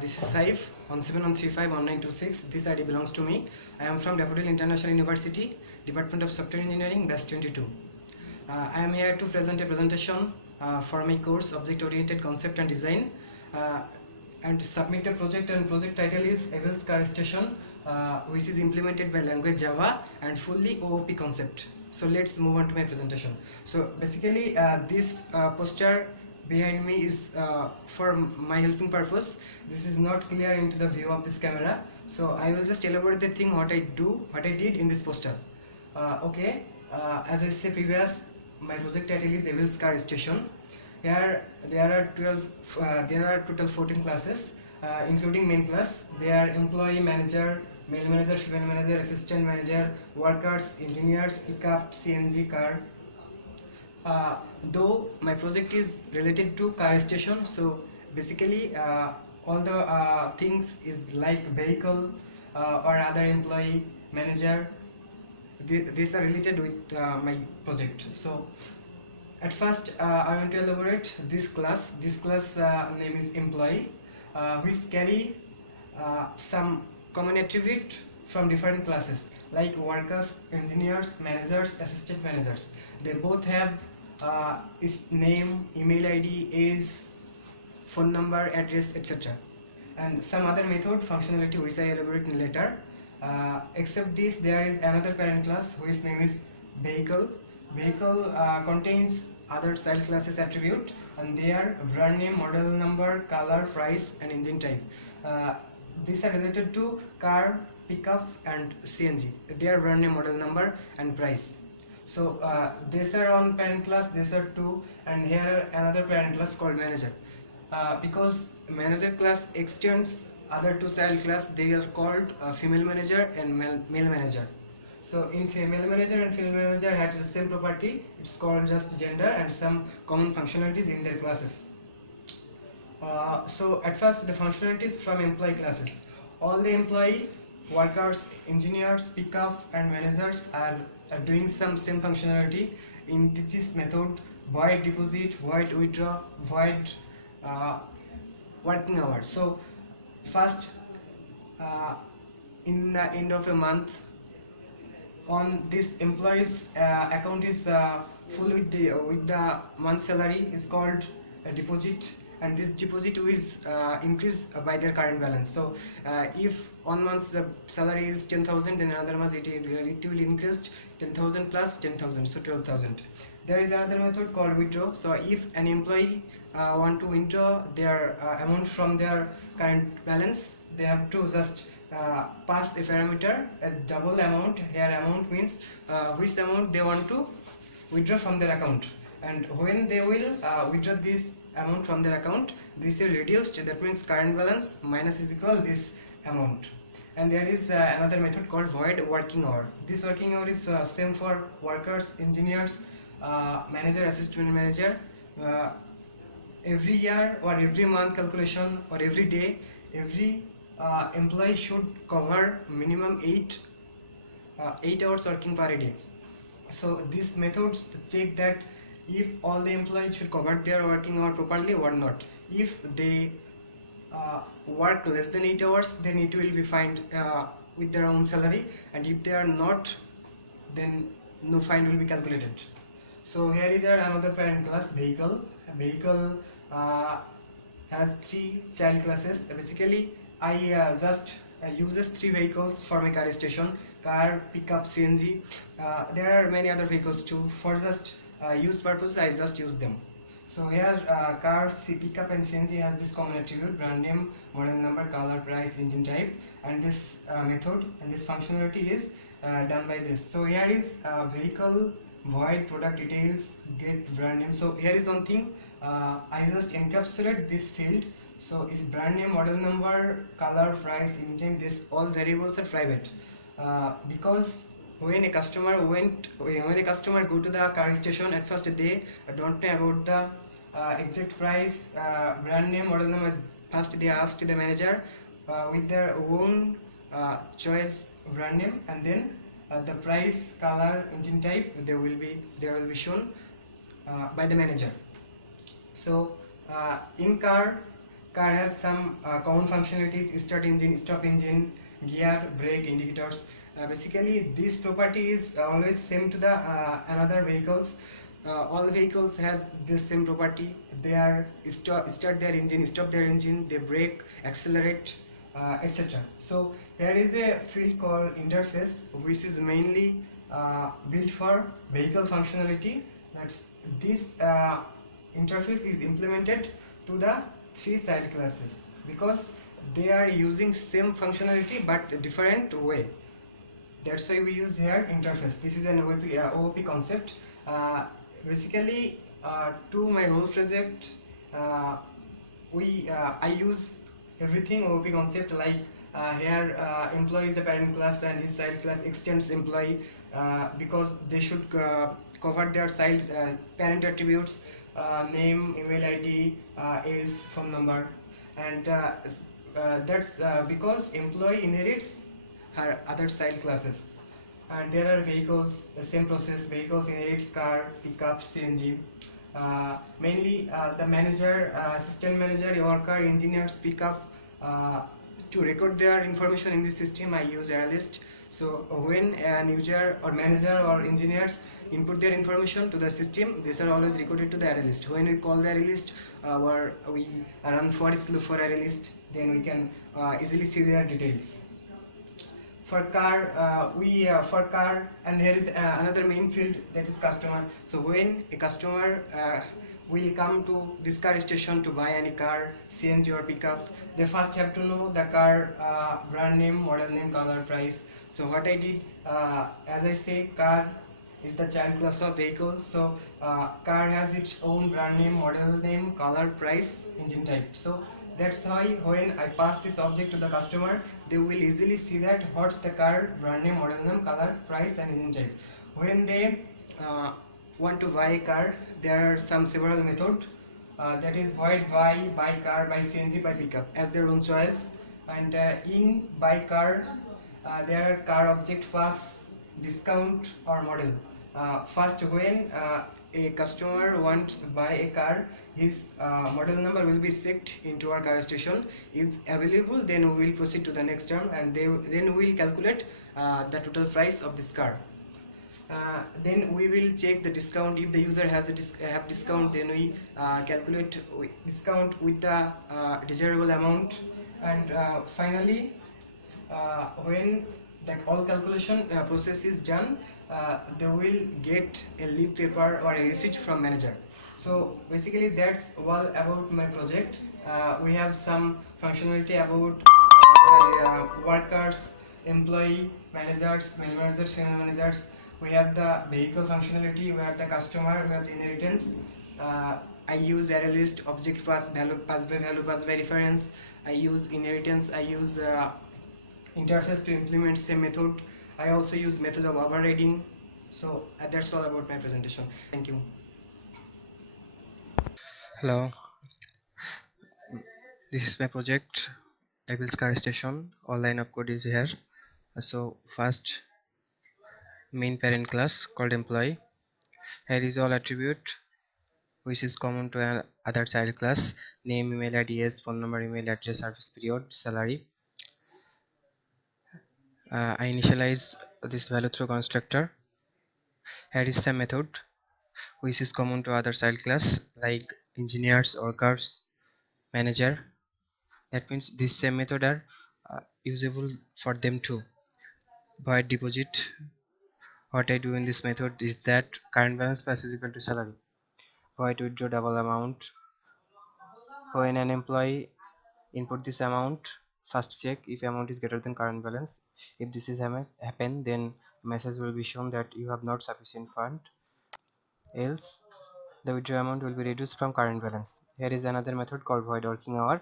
This is Saif on 71351926. This ID belongs to me. I am from Daffodil International University, Department of Software Engineering, batch 22. I am here to present a presentation for my course Object Oriented Concept and Design and submit a project, and project title is Havells Car Station, which is implemented by language Java and fully OOP concept. So let's move on to my presentation. So basically this poster behind me is for my helping purpose. This is not clear into the view of this camera, so I will just elaborate the thing what I did in this poster. As I said previous, my project title is Havells Car Station. Here there are total 14 classes, including main class. They are employee, manager, male manager, female manager, assistant manager, workers, engineers, pickup, CNG car. Though my project is related to car station, so basically all the things is like vehicle or other employee, manager, these are related with my project. So at first I want to elaborate this class. This class name is employee, which carry some common attribute from different classes like workers, engineers, managers, assistant managers. They both have its name, email ID, age, phone number, address, etc. and some other method functionality which I elaborate in later. Except this, there is another parent class whose name is vehicle. Vehicle contains other child classes attribute, and they are brand name, model number, color, price, and engine type. These are related to car, pickup, and CNG. They are brand name, model number, and price. So these are on parent class, these are two, and here another parent class called manager. Because manager class extends other two child class, they are called female manager and male manager. So in female manager and female manager has the same property, it's called just gender and some common functionalities in their classes. So at first the functionalities from employee classes. All the employee, workers, engineers, pickup, and managers are doing some same functionality in this method: void deposit, void withdraw, void working hours. So first in the end of a month, on this employee's account is full with the month salary is called a deposit, and this deposit is increased by their current balance. So if one month the salary is 10,000, then another month it will increase 10,000 plus 10,000, so 12,000. There is another method called withdraw. So if an employee want to withdraw their amount from their current balance, they have to just pass a parameter, a double amount. Here amount means which amount they want to withdraw from their account, and when they will withdraw this amount from their account, this is reduced. That means current balance minus is equal this amount. And there is another method called void working hour. This working hour is same for workers, engineers, manager, assistant manager. Every year or every month calculation, or every day, every employee should cover minimum 8 hours working per day. So these methods check that if all the employees should cover their working hour properly or not. If they work less than 8 hours, then it will be fined with their own salary, and if they are not, then no fine will be calculated. So here is another parent class, vehicle. Vehicle has three child classes. Basically I uses three vehicles for my car station: car, pickup, CNG. There are many other vehicles too. For just use purpose, I just use them. So here car, pickup, and CNG has this common attribute: brand name, model number, color, price, engine type. And this method and this functionality is done by this. So here is vehicle, void, product details, get brand name. So here is one thing, I just encapsulate this field. So is brand name, model number, color, price, engine, this all variables are private, because when a customer go to the car station, at first they don't know about the exact price, brand name, model number. First they ask the manager with their own choice brand name, and then the price, color, engine type there will be shown by the manager. So in car car has some common functionalities: start engine, stop engine, gear, brake, indicators. Basically this property is always same to the another vehicles. All vehicles has this same property. They are start their engine, stop their engine, they brake, accelerate, etc. So here is a field called interface, which is mainly built for vehicle functionality. That's this interface is implemented to the three side classes because they are using same functionality but different way. That's why we use here interface. This is an OOP concept. uh, Basically, to my whole project, uh, I use everything OOP concept, like here employee is the parent class and his child class extends employee, because they should cover their child parent attributes, name, email ID, age, phone number. And that's because employee inherits her other child classes. And there are vehicles, the same process: vehicles inherits car, pickup, CNG. Mainly the manager, assistant manager, worker, engineers pick up to record their information in the system. I use ArrayList. So when an user or manager or engineers input their information to the system, these are always recorded to the ArrayList. When we call the ArrayList, where we run for is look for ArrayList, then we can easily see their details. For car, for car, and here is another main field, that is customer. So when a customer will come to this car station to buy any car, CNG or pickup, they first have to know the car brand name, model name, color, price. So what I did, as I say, car is the child class of vehicle. So car has its own brand name, model name, color, price, engine type. So that's why when I pass this object to the customer, they will easily see that what's the car brand name, model name, color, price, and engine type. When they uh, want to buy a car, there are some several methods. That is void buy car, buy CNG, buy pickup, as their own choice. And in buy car, there are car object pass, discount or model. First, when a customer wants to buy a car, his model number will be checked into our car station. If available, then we will proceed to the next term, and then we will calculate the total price of this car. Then we will check the discount. If the user has have discount, then we calculate discount with the desirable amount. And finally, when the all calculation process is done, they will get a leave paper or a receipt from manager. So basically that's all about my project. We have some functionality about the workers, employee, managers, male managers, female managers. We have the vehicle functionality, we have the customer, we have the inheritance. I use ArrayList, object pass, value pass by reference. I use inheritance, I use interface to implement same method. I also use method of overriding. So that's all about my presentation. Thank you. Hello, this is my project Apple's car station. All line of code is here. So first main parent class called employee. Here is all attribute which is common to other child class: name, email, address, phone number, email address, service period, salary. I initialize this value through constructor. Here is some method which is common to other child class like engineers, workers, manager. That means this same method are usable for them too. Void deposit. What I do in this method is that current balance plus is equal to salary. Void withdraw double amount. When an employee input this amount, first check if amount is greater than current balance. If this is happen, then message will be shown that you have not sufficient fund. Else, the withdraw amount will be reduced from current balance. Here is another method called void working hour.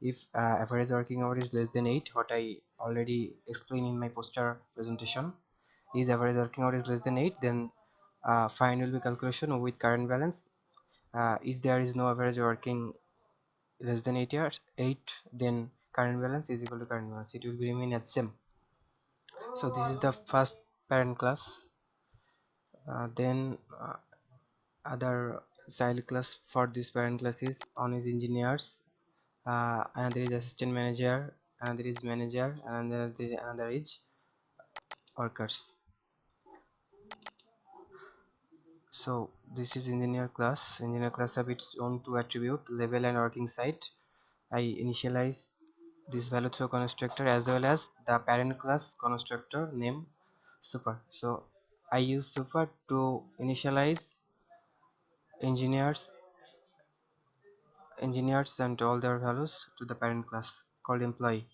If average working hour is less than 8, what I already explained in my poster presentation, is average working hour is less than 8, then fine will be calculation with current balance. Is there is no average working less than 8 years 8, then current balance is equal to current balance, it will be remain as same. So this is the first parent class. Then other child class for this parent class is on is engineers. Another is assistant manager, another is manager, and another is workers. So this is engineer class. Engineer class have its own two attribute, level and working site. I initialize this value through constructor as well as the parent class constructor name super. So I use super to initialize engineers and all their values to the parent class called employee.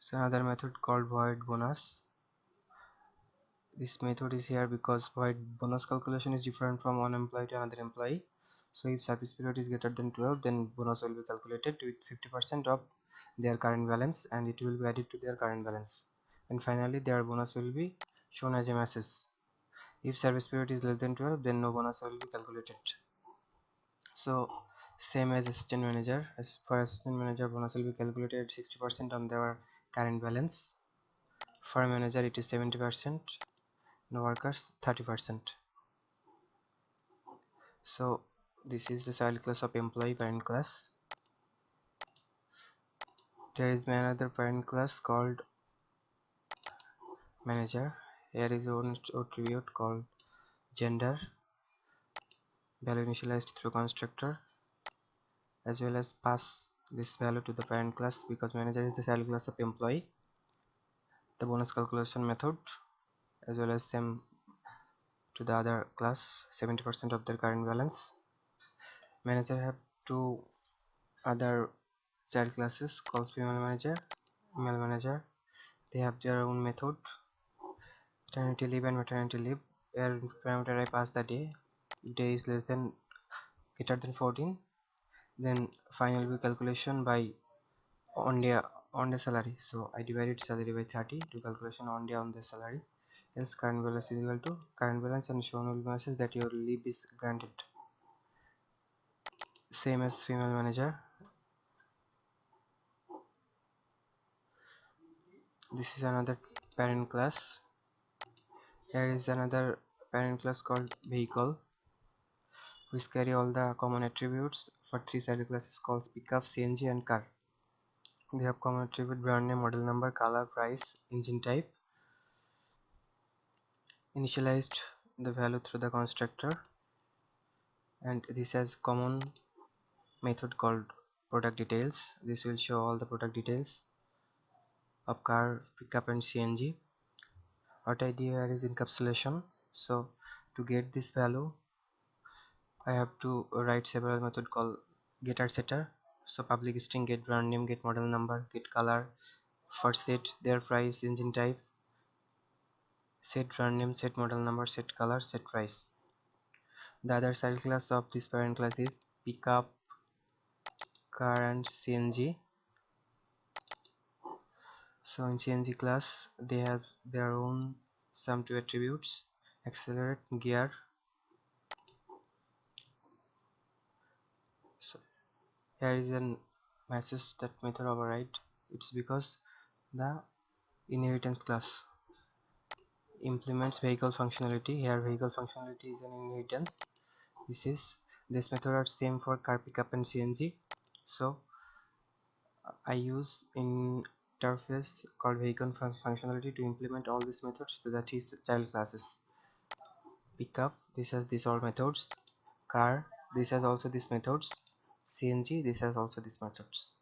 So another method called void bonus. This method is here because void bonus calculation is different from one employee to another employee. So if service period is greater than 12, then bonus will be calculated with 50% of their current balance and it will be added to their current balance. And finally their bonus will be shown as a message. If service period is less than 12, then no bonus will be calculated. So same as assistant manager. As for assistant manager, bonus will be calculated at 60% on their current balance. For manager it is 70%, no workers 30%. So this is the child class of employee parent class. There is another parent class called manager. Here is one attribute called gender, value initialized through constructor, as well as pass this value to the parent class because manager is the child class of employee. The bonus calculation method as well as same to the other class, 70% of their current balance. Manager have two other child classes called female manager, male manager. They have their own method, paternity leave and maternity leave. Where parameter I pass the day is less than greater than 14, then final will be calculation by on the salary. So I divided salary by 30 to calculation on the salary. Else current balance is equal to current balance and shown will message that your leave is granted. Same as female manager. This is another parent class. Here is another parent class called vehicle, which carry all the common attributes for three child classes called pickup, CNG, and car. We have common attribute brand name, model number, color, price, engine type. Initialized the value through the constructor, and this has common method called product details. This will show all the product details of car, pickup, and CNG. What I do here is encapsulation. So to get this value, I have to write several method called getter setter. So public string get brand name, get model number, get color, for set their price, engine type, set brand name, set model number, set color, set price. The other child class of this parent class is pickup, car, and CNG. So in CNG class they have their own some two attributes, accelerate, gear. So here is a message that method override. It's because the inheritance class implements vehicle functionality. Here vehicle functionality is an inheritance. This method are same for car, pickup, and CNG. So I use interface called vehicle functionality to implement all these methods to the three child classes. Pickup, this has these all methods. Car, this has also these methods. CNG, this has also these methods.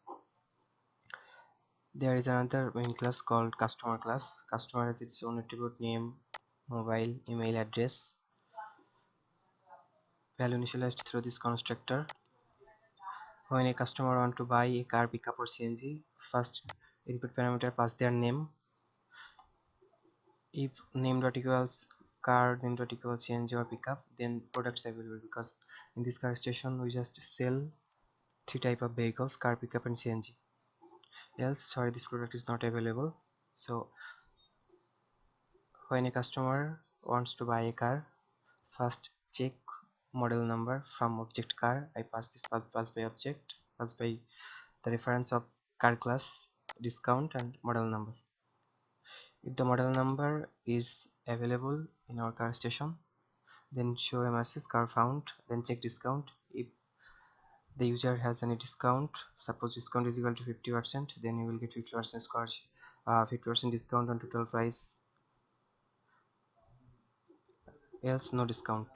There is another main class called customer class. Customer has its own attribute name, mobile, email address. Value initialized through this constructor. When a customer want to buy a car, pickup, or CNG, first input parameter pass their name. If name dot equals car, name dot equals CNG or pickup, then products available, because in this car station we just sell three type of vehicles: car, pickup, and CNG. Else, sorry, this product is not available. So when a customer wants to buy a car, first check model number from object car. I pass this pass by object, pass by the reference of car class, discount, and model number. If the model number is available in our car station, then show a message car found, then check discount. If the user has any discount. Suppose discount is equal to 50%, then you will get 50% 50% discount on total price, else no discount.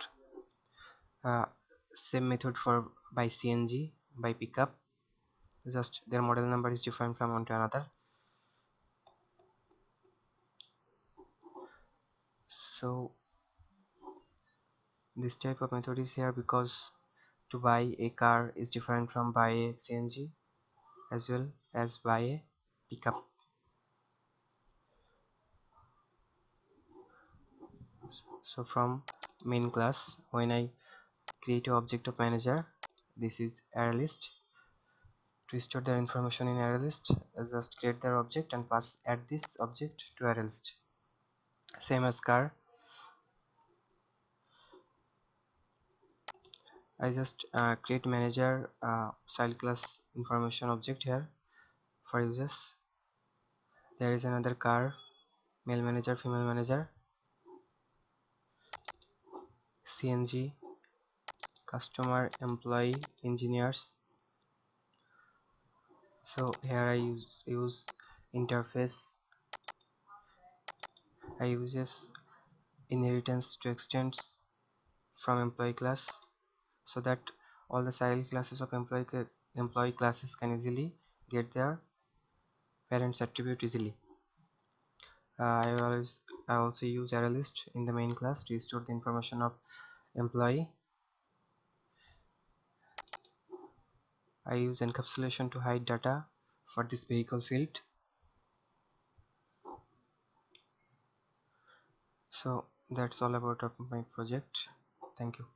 uh, Same method for by CNG, by pickup, just their model number is different from one to another. So this type of method is here because to buy a car is different from buy a CNG as well as buy a pickup. So from main class, when I create an object of manager, this is array list. To store their information in array list, I just create their object and add this object to array list. Same as car, I just create manager child class information object here for users. There is another car, male manager, female manager, CNG, customer, employee, engineers. So here I use interface. I uses inheritance to extends from employee class, so that all the child classes of employee classes can easily get their parents attribute easily. I also use array list in the main class to store the information of employee. I use encapsulation to hide data for this vehicle field. So that's all about of my project. Thank you.